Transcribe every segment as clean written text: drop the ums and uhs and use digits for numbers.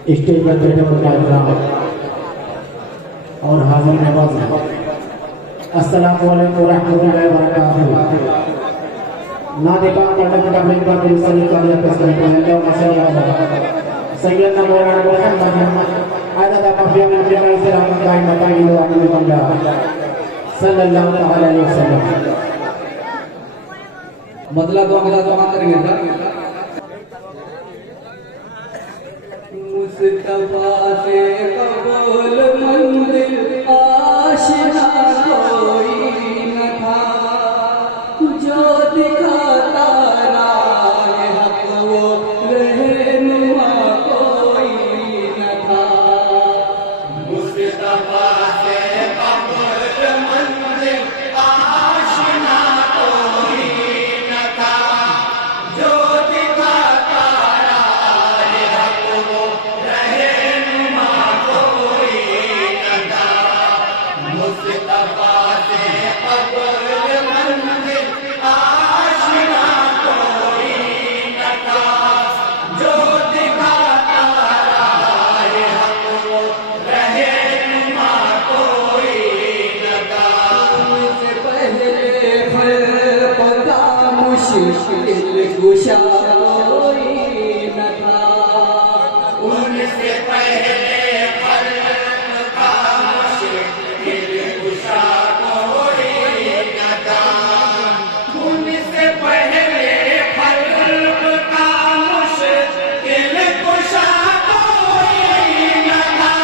Stage पर बैठे हुए और हाजिर नवाज अस्सलामु अलैकुम रहमतुल्लाहि व बरकातहू। नादिका पढ़ने का मैं का दिल से निकालिया पेश करते हैं मसला सैयदना मौलाना मुहम्मद आदा माफिया में के से रहमत का मकाई लो अपने बंदा सल्लल्लाहु अलैहि वसल्लम मतलब दुआ करेंगे मुस्तफा से कबूल मंदिर आशिना कोई न था जो दिखाता राह हक वो रहनुमा कोई न था। मुस्तफा से कबूल मंदिर आशिना कोई न था जो दिखाता राह हक वो रहनुमा कोई न था। मुस्तफा से कबूल मंदिर आशिना कोई न था जो दिखाता राह हक वो रहनुमा कोई न था। से पहले खल्क़ का मुश्किल कुशा कोई न था। उनसे पहले खल्क़ का मुश्किल कुशा कोई न था। उनसे पहले खल्क़ का मुश्किल कुशा कोई न था।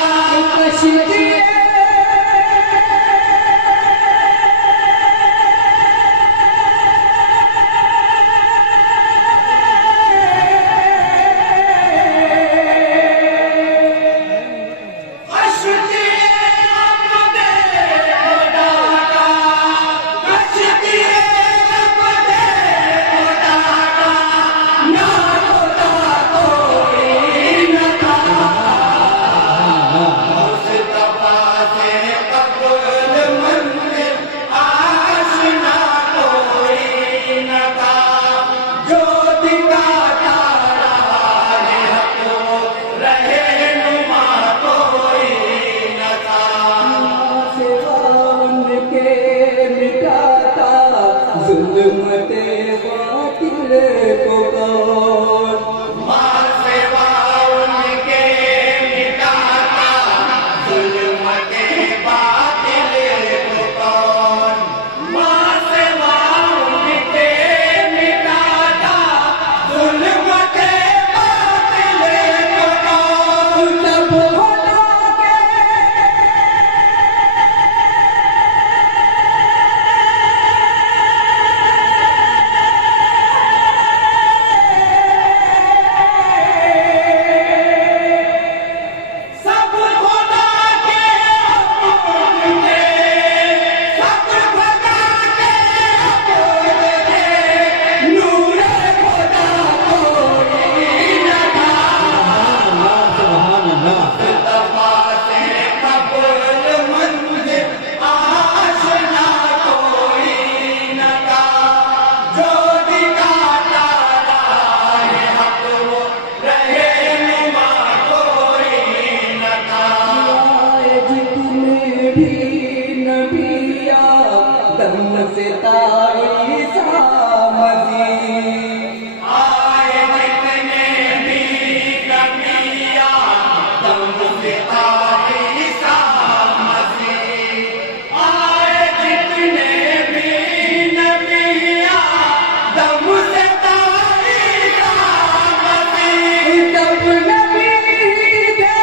जुल्मते बातिल को कौन माँ सेवा उनके मिटाता जुल्मते बातिल को कौन। माँ सेवा उनके मिटाता जुल्मते बातिल को कौन। जब सब खुदा के अबूद थे, सब खुदा के अबूद थे, नूरे खुदा कोई न था। मुस्तफा से कबूल मंदिर आशिना कोई न था जो दिखाता राह हक वो रहनुमा कोई न था। आए जितने भी नबिया दम से ताईसा मसीह आए जितने भी नबिया दम से ईसा मसीह। आए जितने भी नबिया दम से ईसा मसीह। जब नबी थे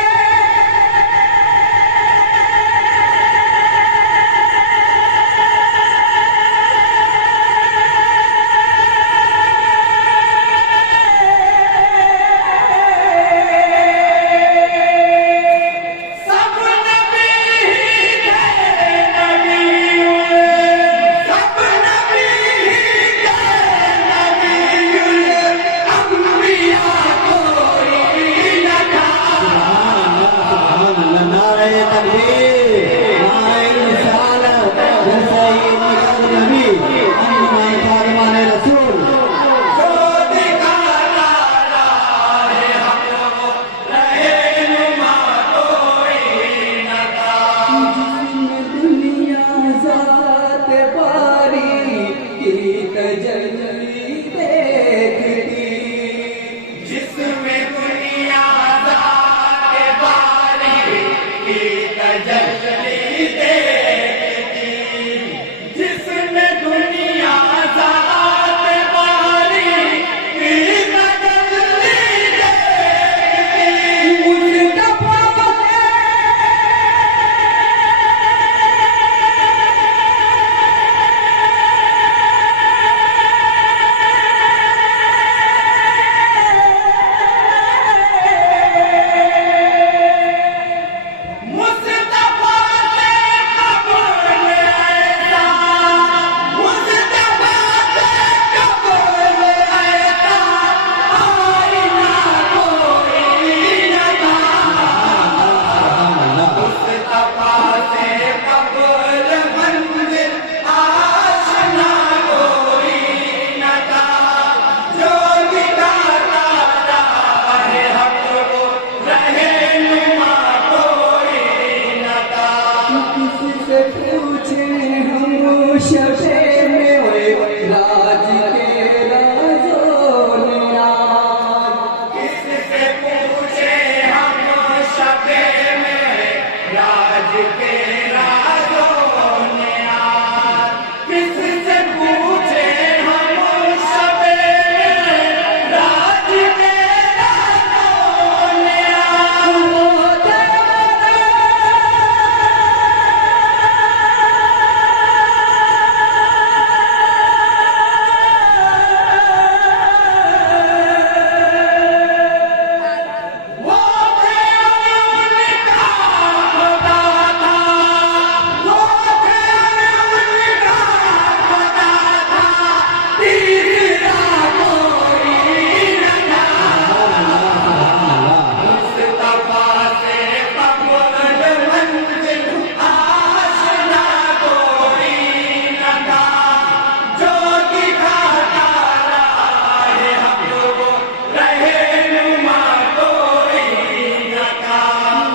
तजल्ली देखती, जिसमें दुनिया ज़ात बारी की तजल्ली देखती, जिसमें दुनिया ज़ात बारी की तजल्ली देखती, मुस्तफा मुस्तफा से कबूल ऐसा, मुस्तफा से कबूल ऐसा, आईना कोई न था। मुस्तफा से कबूल मंजिल आशना कोई न था, जो दिखाता राहे हक वो रहनुमा कोई न था। किससे पूछे हम शबे में राज के राजों ने किससे पूछे हम शबे में राज के राजों ने आज, किससे पूछे हम शबे में राज के राजों ने आज। वो थे उनका खुदा था, वो थे उनका खुदा था, तीसरा कोई न था। मुस्तफा से कबूल मंजिल आशना कोई न था, जो दिखाता राहे हक वो रहनुमा कोई न था।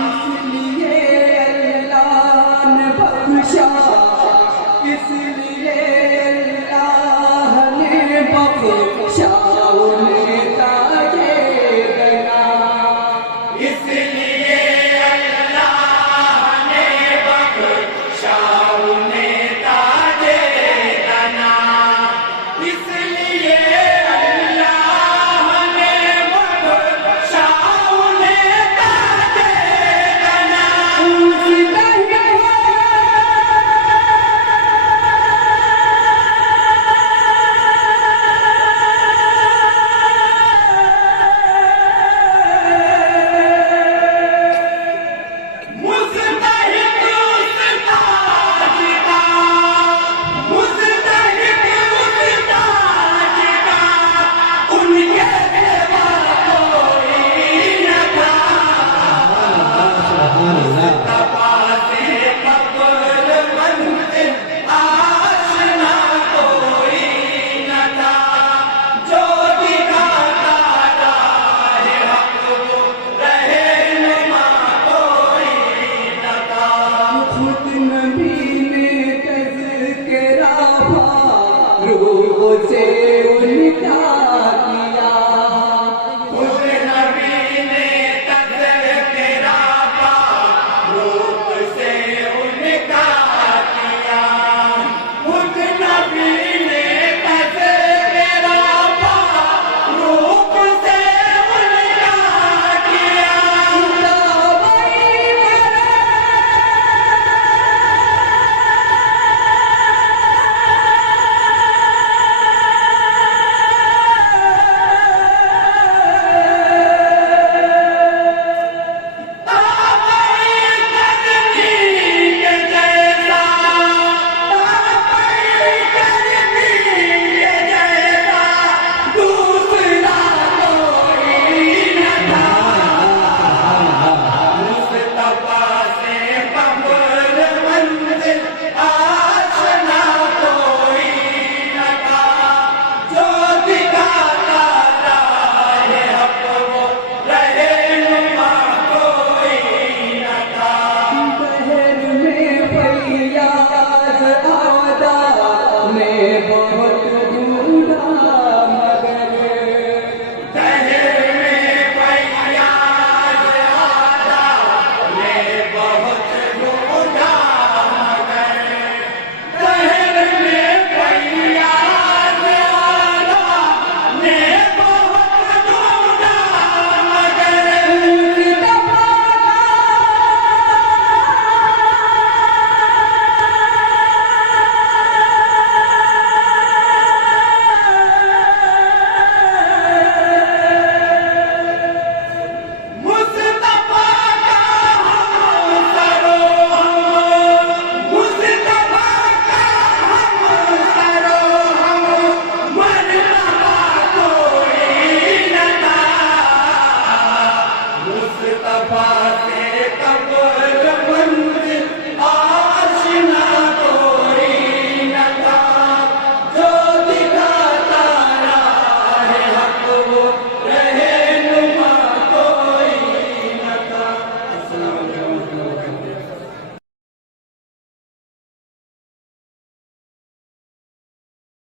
इसलिए अल्लाह ने बख्शा, इसलिए अल्लाह ने बख्शा उन्हें ताजे गना। इसलिए अल्लाह ने बख्शा उन्हें ताजे तना, इसलिए अल्लाह ने बख्शा उन्हें ताजे तना। मुस्तहिक उस्ताद का, मुस्तहिक उस्ताद का, उनके सिवा कोई न था। मुस्तफा से कबूल मंजिल आशना कोई न था, जो दिखाता राहे हक वो रहनुमा कोई न था। खुद नबी ने तज़किरा रूह से उनका किया। खुद नबी ने तज़किरा रूप से उनका किया, खुद नबी ने तज़किरा रूप से उनका किया। बहुत दूर मुस्तफा से कबूल